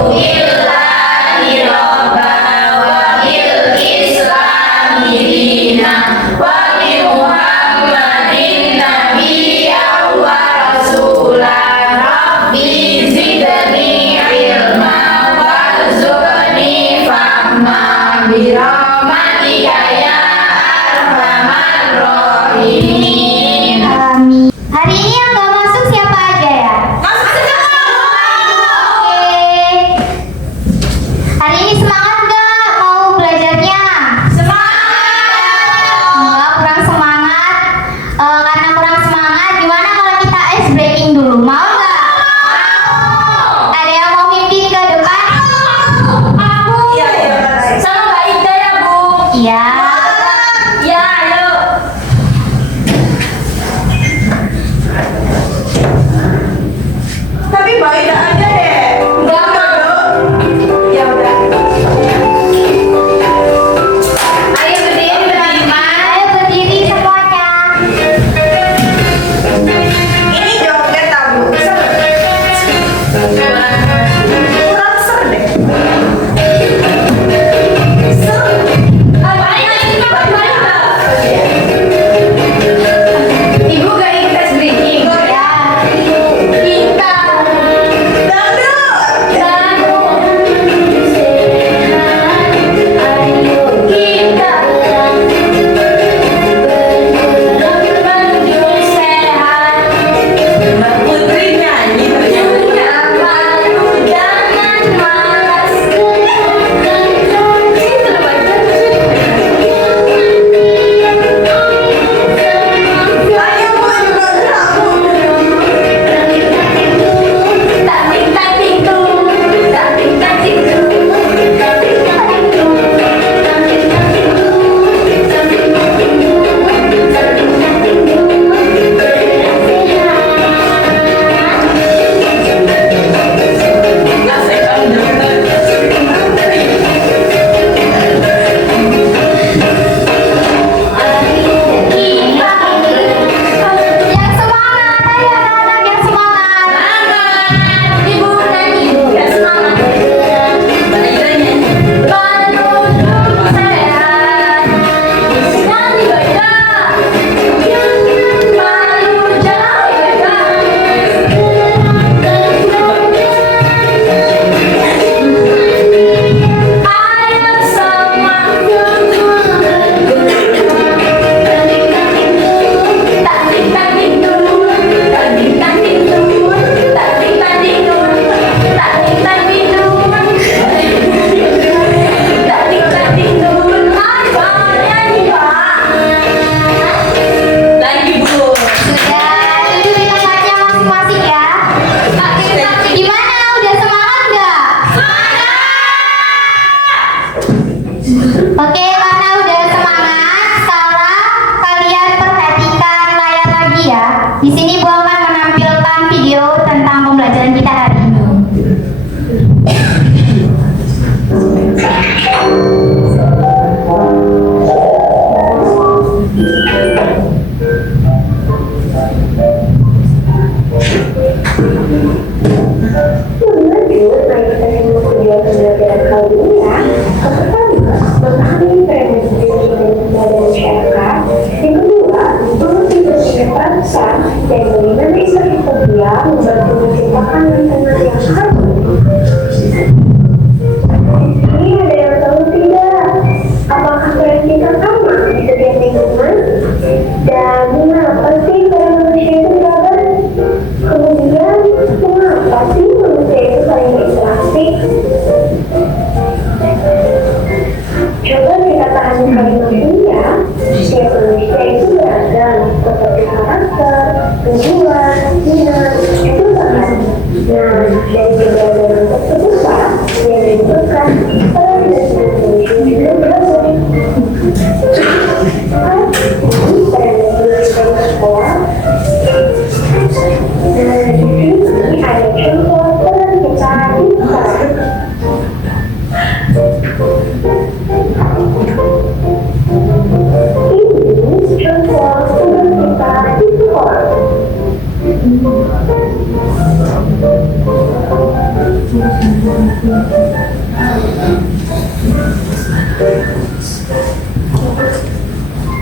billahi robban wa bil islami dinan wa bi Muhammadin nabiyyan wa rasulan rabbi zidni ilman warzuqni fahman bi rahmatika ya arhamar rahimin. Amin. Hari ini yang gak masuk siapa aja ya? Masuk semua. Oke. Hari ini semangat gak mau belajarnya? Semangat. Enggak, kurang semangat. Karena kurang semangat, gimana kalau kita ice breaking dulu? Mau nggak? Ada yang mau mimpi ke depan? Aku. Iya, iya. Sama Mbak Ida ya, Bu. Iya. Ya, ayo. Tapi Mbak Ida aja deh. Enggak mau. Ya udah. Ayo berdiri teman-teman. Ayo berdiri semuanya. Ini joget tabu. Kurang ser deh. Ser. Apaan ini?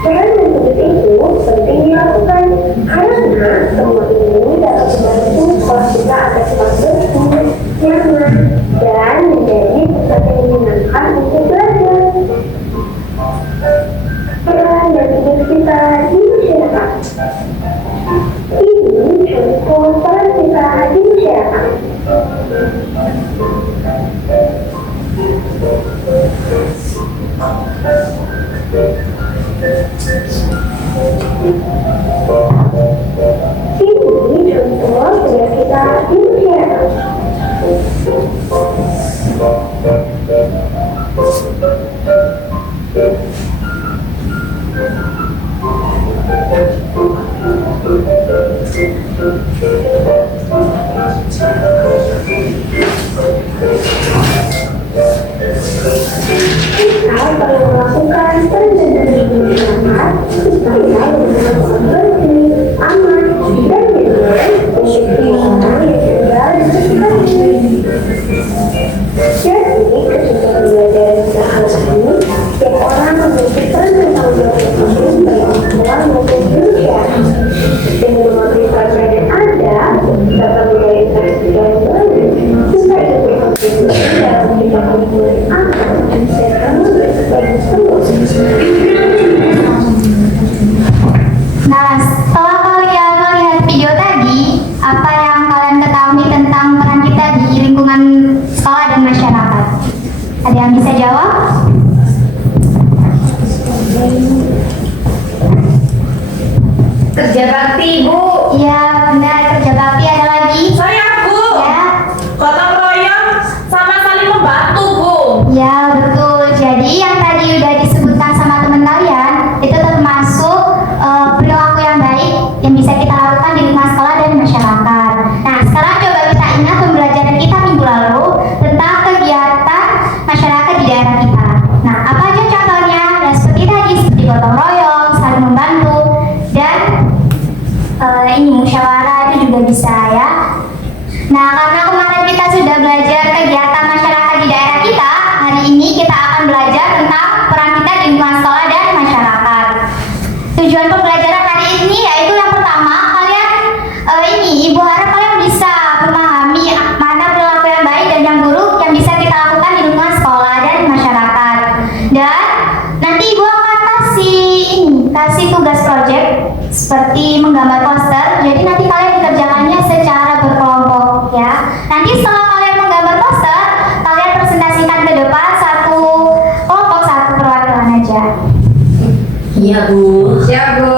Peran menjemput itu penting dilakukan karena semua ini dapat membantu sekolah kita agar cepat bersih, nyaman, dan menjadi tempat yang menyenangkan untuk belajar. Peran dan tugas kita di masyarakat. Ini contoh peran kita di masyarakat. Ini contoh tugas kita di masyarakat. Kita perlu melakukan penelitian masyarakat supaya lingkungan bersih, aman, dan nyaman untuk orang yang tinggal di sekitarnya. Jadi, ketika belajar kita harus ini, setiap orang memiliki peran dan tanggung jawab masing-masing baik orang tua maupun guru ya. Dengan mengambil peran yang ada, dapat menjadi dan baru, supaya itu dalam menciptakan lingkungan yang aman dan sehat bagi semua. Nah, setelah kalian melihat video tadi, apa yang kalian ketahui tentang peran kita di lingkungan sekolah dan masyarakat? Ada yang bisa jawab? Kerja bakti, Bu. Iya, benar, kerja bakti. Ada lagi? Saya, Bu. Ya, Gotong royong sama saling membantu, Bu. ya betul. Jadi yang tadi udah disebutkan sama teman kalian, itu termasuk perilaku yang baik yang bisa kita lakukan di lingkungan sekolah dan masyarakat. Nah, sekarang coba kita ingat pembelajaran kita minggu lalu tentang kegiatan masyarakat di daerah kita. Nah, apa aja contohnya? Ya, seperti tadi, seperti gotong royong, saling membantu, dan ini musyawarah itu juga bisa ya. Nah, karena kemarin kita sudah belajar kegiatan masyarakat di daerah kita, hari ini kita akan belajar tentang peran kita di lingkungan sekolah dan masyarakat. Tujuan pembelajaran hari ini yaitu yang pertama, kalian ibu harap kalian bisa memahami mana perilaku yang baik dan yang buruk yang bisa kita lakukan di lingkungan sekolah dan masyarakat. Dan nanti ibu akan kasih tugas project seperti menggambar poster. Jadi nanti kalian dikerjakannya secara berkelompok ya. Nanti setelah kalian menggambar poster, kalian presentasikan ke depan satu kelompok, satu perwakilan aja. Iya, Bu. Siap, Bu.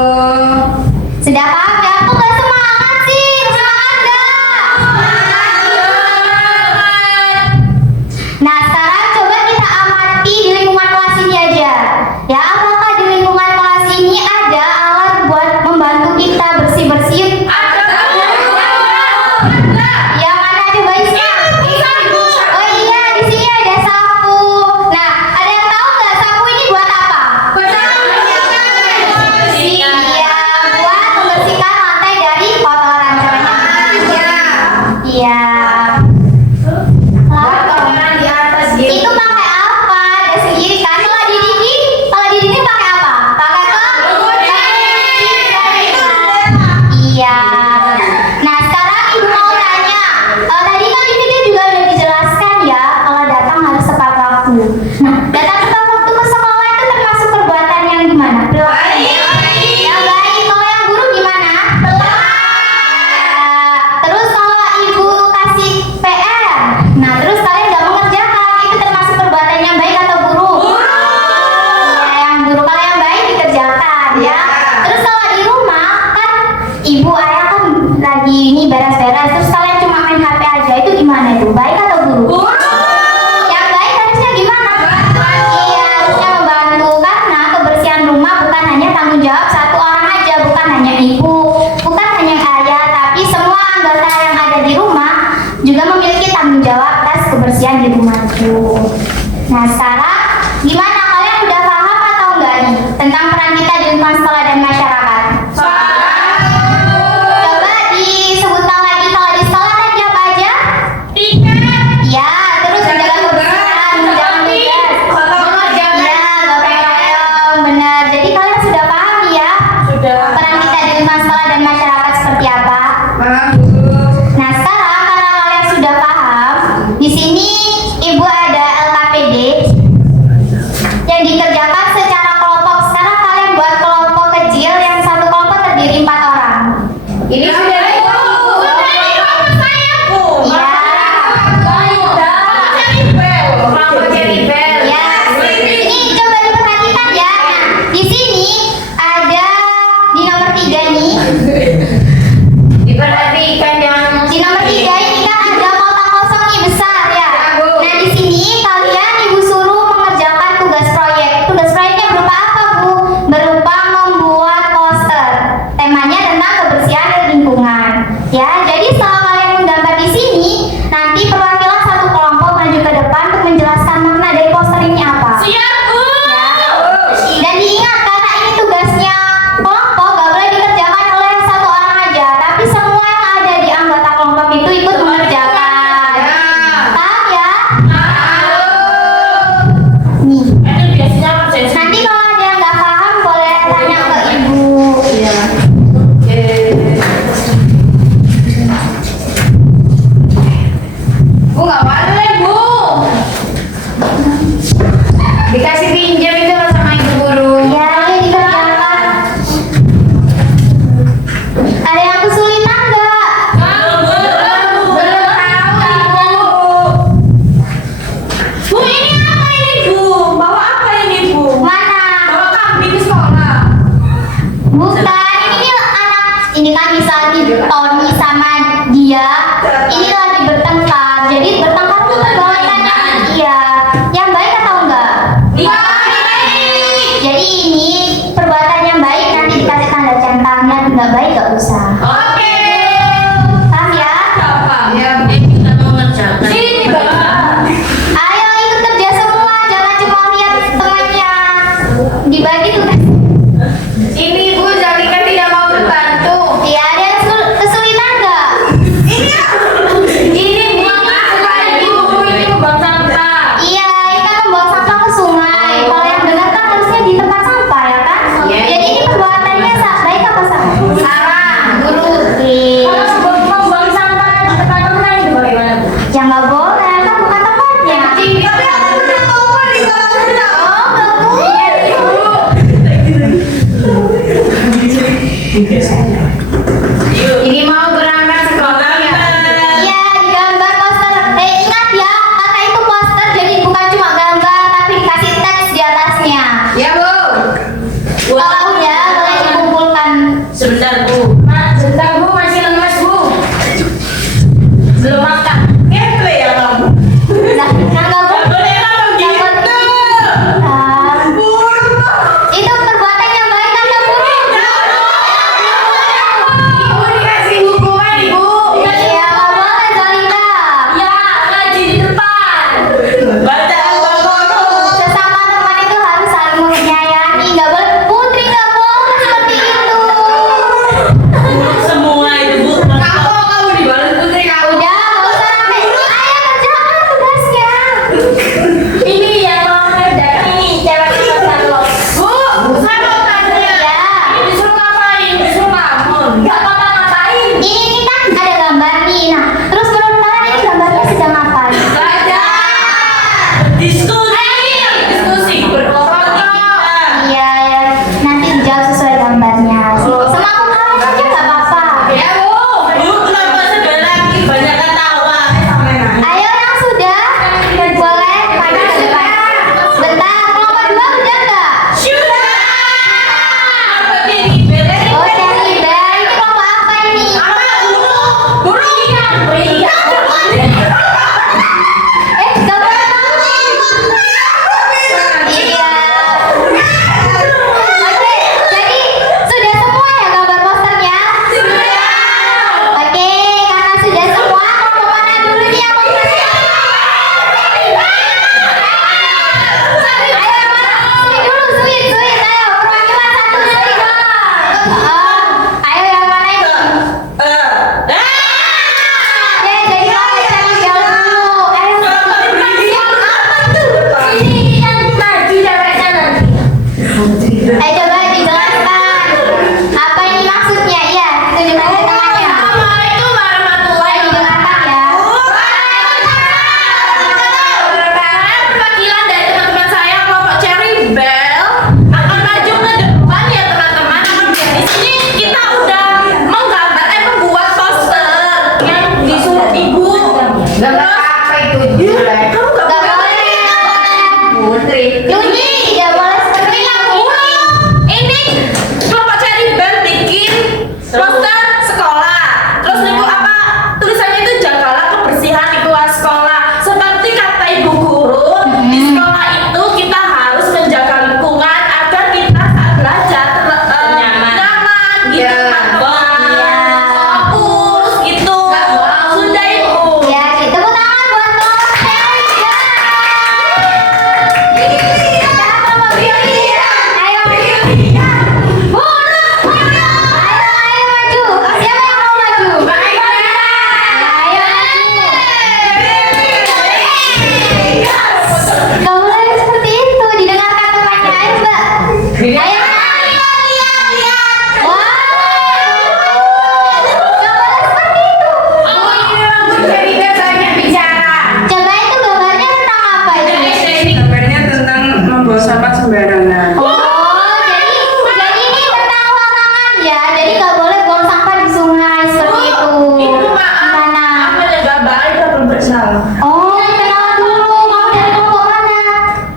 Sudah paham ya? Aku gak semangat sih. Semangat gak? Nah, sekarang coba kita amati di lingkungan kelas ini aja. Ya, apakah di lingkungan kelas ini ada alat buat membantu kita bersih-bersih? Ya, mana coba isi? Oh iya, di sini ada sapu. Nah, ada yang tahu nggak sapu ini buat apa? Iya, buat membersihkan lantai dari kotoran contohnya. Iya. Kotoran di atas gitu. Itu pakai apa? Ada sendiri kan? Kalau di sini pakai apa? Pakai iya. Nah, sekarang ibu mau tanya. Tadi kan di video juga udah dijelaskan ya, kalau datang harus tepat waktu. Nah, datang tepat waktu ke sekolah itu termasuk perbuatan yang gimana? Yang baik. Kalau yang buruk gimana? Terus kalau ibu kasih PR, nah terus kalian nggak mengerjakan, itu termasuk perbuatan yang baik atau buruk? Ya, yang buruk. Kalau yang baik dikerjakan ya. Terus kalau di rumah kan ibu ayah kan lagi ini beres-beres, terus kalian cuma main HP aja, itu gimana itu? Baik atau buruk? Yang baik harusnya gimana? Iya, harusnya membantu karena kebersihan rumah bukan hanya tanggung jawab satu orang aja, bukan hanya ibu, bukan hanya ayah, tapi semua anggota yang ada di rumah juga memiliki tanggung jawab atas kebersihan di rumah itu. Nah, sekarang gimana, kalian udah paham atau enggak nih tentang peran kita di lingkungan sekolah dan masyarakat? Coba disebutkan lagi, kalau di sekolah tadi apa aja? Ya, Dikasih pinjam itu loh sama ibu guru. Ya, ayo dikerjakan. Ada yang kesulitan nggak? Belum tahu ibu. Bu, ini apa ini, Bu? Bawa apa ini, Bu? Mana? Bawa kambing ke sekolah. Bukan, ini kan misalnya Tony sama dia ini lagi bertengkar. Jadi bertengkar tuh pergaulannya. Iya. Yang baik atau enggak? Iya.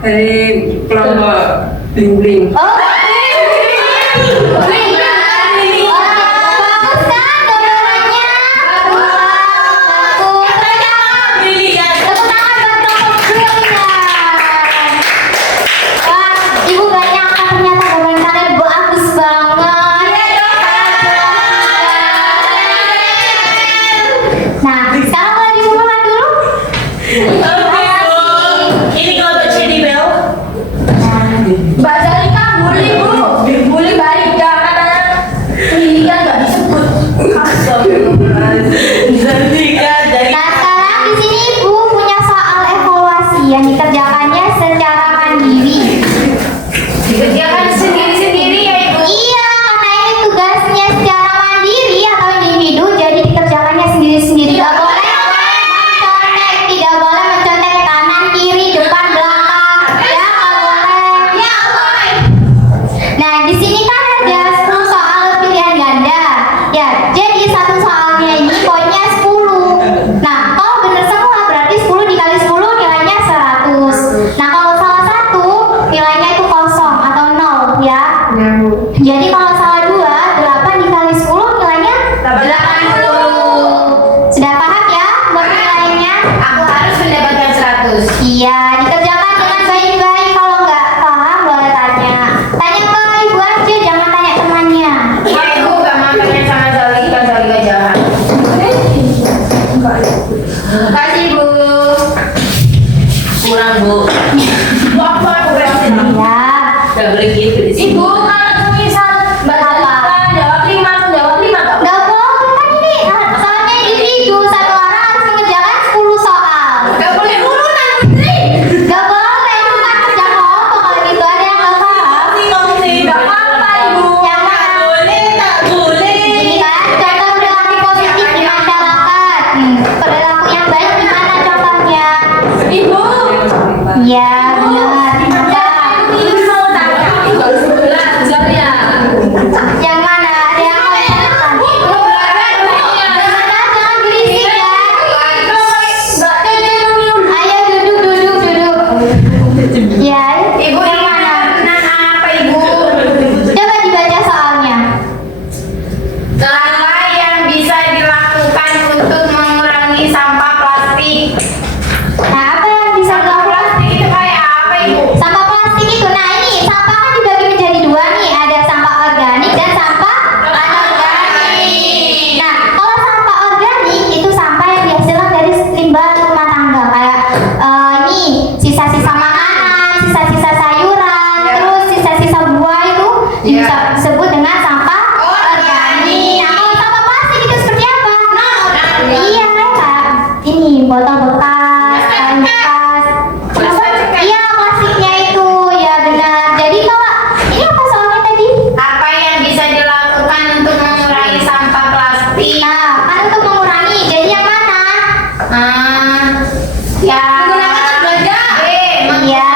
Dari kelompok bling-bling. Oh, bagus kan gambarannya? Bagus. Tepuk tangan buat kelompok brilliant. Wah, ibu gak nyangka ternyata gambaran kalian bagus banget. Nah, sekarang mulai dimulai dulu. Ini kelompok Cedi Bel. Mbak Zalika bully bu, bully balik jangan pendidikan nggak disebut. Zalika dari Nah, sekarang di sini ibu punya soal evaluasi yang dikerjakannya secara mandiri. Dikerjakan sendiri-sendiri ya ibu. Iya, karena ini tugasnya secara mandiri atau individu, jadi dikerjakannya sendiri-sendiri. Tidak boleh mencontek, tidak boleh mencontek kanan, kiri, depan, belakang. Ya, nggak boleh. Ya, boleh. Nah, di sini kan ada 10 soal pilihan ganda. Ya, jadi satu soalnya ini poinnya 10. Nah, kalau benar semua berarti 10 dikali 10 nilainya 100. Nah, kalau salah satu nilainya itu kosong atau 0 ya. Jadi kalau salah 2, 8 dikali 10 nilainya 80. Sudah paham ya buat nilainya? Aku harus mendapatkan 100. Iya, dikerjakan dengan baik-baik. Kalau nggak paham boleh tanya. Tanya ke ibu aja, jangan tanya temannya. Ya ibu gak mau tanya sama Zalika, Zalika jahat. Kasih bu. kurang bu. Waktu aku berhasil. Iya. Gak boleh gitu di sini. Ibu kalau tulisan Mbak Zalika jawab 5, aku jawab 5 gak? Nggak boleh kan ini soalnya individu, satu orang harus mengerjakan 10 soal. Gak boleh urunan putri. Nggak boleh, itu kan kerja kelompok kalau gitu ada yang nggak paham. Gak apa-apa ibu. Yang mana? Tak boleh. Ini kan contoh perilaku positif di masyarakat. Perilaku yang baik gimana contohnya? Ibu. Iya benar. Ibu mau tanya. Belajar ya. Yang mana? Ada yang mau ditanyakan? Jangan berisik ya. Ayo duduk. Ya, Ibu yang mana? apa ibu? Coba dibaca soalnya. Cara yang bisa dilakukan untuk mengurangi sampah plastik. Nah, apa yang bisa dilakukan? Plastik itu kayak apa ibu? Sampah plastik itu, nah ini sampah kan dibagi menjadi 2 nih, ada sampah organik dan sampah anorganik. Nah, kalau sampah organik itu sampah yang dihasilkan dari limbah rumah tangga kayak ini sisa-sisa makanan, sisa-sisa sayuran, terus sisa-sisa buah itu bisa disebut dengan sampah organik. Nah, kalau sampah plastik itu seperti apa? Iya, Kak. Ini botol bekas, kain bekas. Iya, plastiknya itu ya benar. Jadi kalau ini apa soalnya tadi? Apa yang bisa dilakukan untuk mengurangi sampah plastik? Nah, kan untuk mengurangi. Jadi yang mana? Ya. Menggunakan belanja. Menggunakan Iya.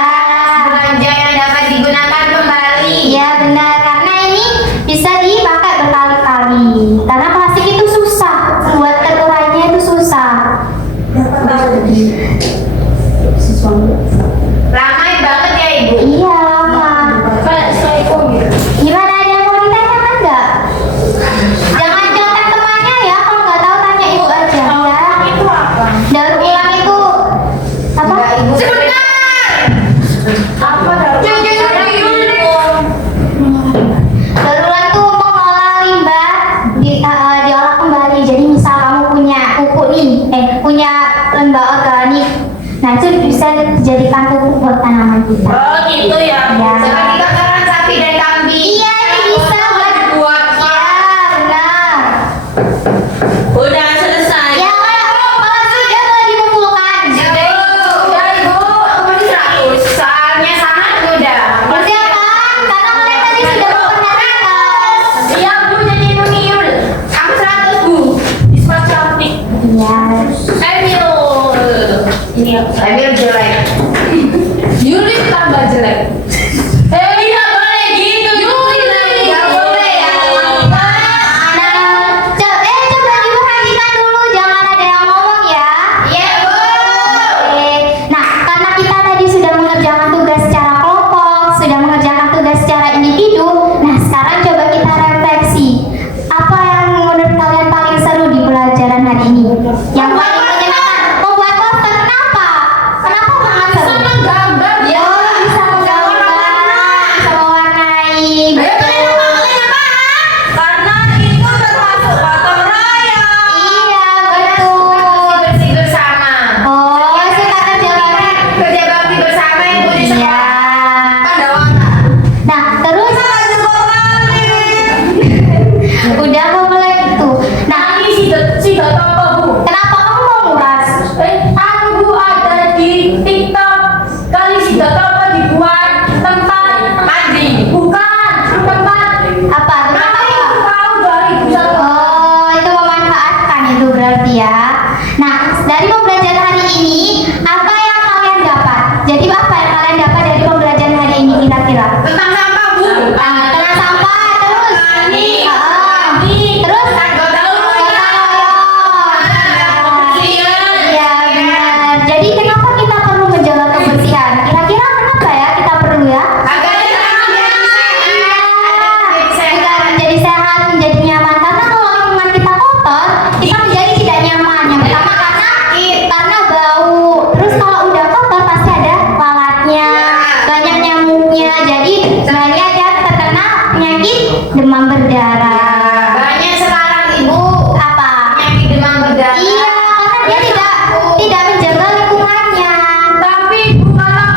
belanja yang dapat digunakan kembali. Iya benar, karena ini bisa dipakai berkali-kali. Karena plastik itu susah, buat terurainya itu susah. Ramai banget ya ibu. Iya lama. Gimana, ada yang mau ditanyakan nggak? Jangan contek temannya ya, kalau nggak tahu tanya ibu aja ya. Itu apa? Daur ulang itu apa? Sebentar. Apa daur Daur ulang itu mengolah limbah diolah kembali. Jadi misal kamu punya pupuk nih, punya limbah organik. Nah itu bisa dijadikan pupuk buat tanaman kita. Oh gitu ya. Ya. Seperti kotoran sapi dan kambing. Iya, ini bisa buat. Ya benar. Udah selesai. Ya kalau sudah boleh dikumpulkan. Udah ibu, aku beri 100. Soalnya sangat mudah. Persiapan, karena kalian tadi sudah memperhatikan. Iya bu, jadi nungiul. Kamu 100 bu. Ispat cantik. Iya. Emil. Ini aku. Emil jelek. Yuli tambah jelek. Iya boleh gitu. Yuli nggak boleh ya. Nah, coba diperhatikan dulu, jangan ada yang ngomong ya. Iya bu. Oke. Nah, karena kita tadi sudah mengerjakan tugas Iya. Pandawana. Nah, terus udah mau mulai gitu. Nah, si data apa Bu? kenapa kamu mau nguras? Anu Bu, ada di TikTok. Kali si data apa dibuat tempat Mandi. bukan tempat Apa? Kenapa? apa itu tahu 2001. Oh, itu memanfaatkan itu berarti ya. Nah, dari pembelajaran hari ini, apa yang kalian dapat? Jadi apa yang kalian dapat dari pembelajaran hari ini kira-kira? Tentang sampah, Bu. Tentang sampah terus. Mandi. Terus Gotong kebersihan. Iya benar. Jadi kenapa kita perlu menjaga kebersihan? Kira-kira kenapa ya kita perlu ya? agar kita menjadi sehat. Agar menjadi sehat, menjadi nyaman. Karena kalau lingkungan kita kotor, kita menjadi tidak nyaman. Yang pertama karena bau. Terus kalau udah kotor pasti ada lalatnya, banyak nyamuknya. Jadi banyak yang terkena penyakit demam berdarah. Banyak sekarang Ibu Apa? penyakit demam berdarah. Iya, karena dia tidak menjaga lingkungannya. Tapi Bu, kalau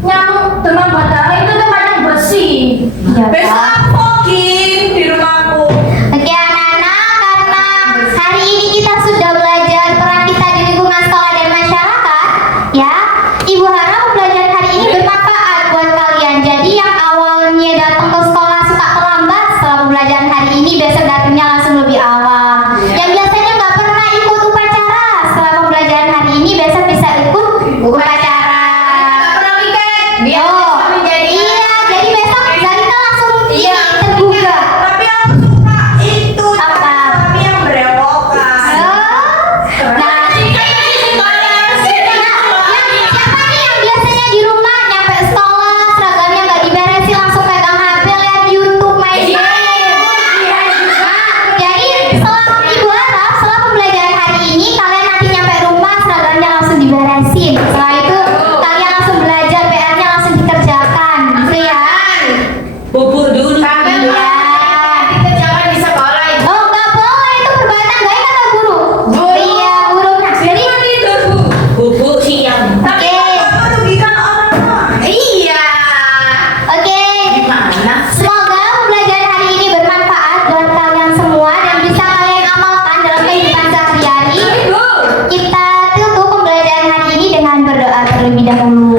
nyamuk demam berdarah itu tempat yang bersih. Iya, Besok Pak. aku fogging di rumahku. Oke anak-anak, karena hari ini kita sudah belajar peran kita di lingkungan sekolah dan masyarakat, ya, Ibu harap pembelajaran hari ini bermanfaat buat kalian. Jadi yang awalnya datang ke sekolah suka terlambat, setelah pembelajaran hari ini besok datangnya langsung lebih awal. Yang biasanya nggak pernah ikut upacara, setelah pembelajaran hari ini besok bisa ikut upacara. Pernah weekend. Biar Oh, bisa menjadi iya, jadi besok Zalina langsung Iya. tergugah. Tapi aku suka itu Apa? tapi yang berewokan. Siapa nih yang biasanya di rumah nyampe sekolah seragamnya nggak diberesin langsung pegang HP lihat YouTube main game. Jadi Ibu harap setelah pembelajaran hari ini kalian nanti nyampe rumah seragamnya langsung diberesin. Setelah itu kalian langsung belajar PR-nya langsung dikerjakan, gitu ya. Bubur dulu. sampai Iya. dikerjakan di sekolah Ibu. Oh nggak boleh itu perbuatan baik kata guru. Guru. Iya guru. Nah, jadi Itu Bu. Bubur siang. Tapi Oke. kamu merugikan orang lain. Iya. Oke. Gimana? Semoga pembelajaran hari ini bermanfaat buat kalian semua dan bisa kalian amalkan dalam kehidupan sehari-hari. Bu. Kita tutup pembelajaran hari ini dengan berdoa terlebih dahulu.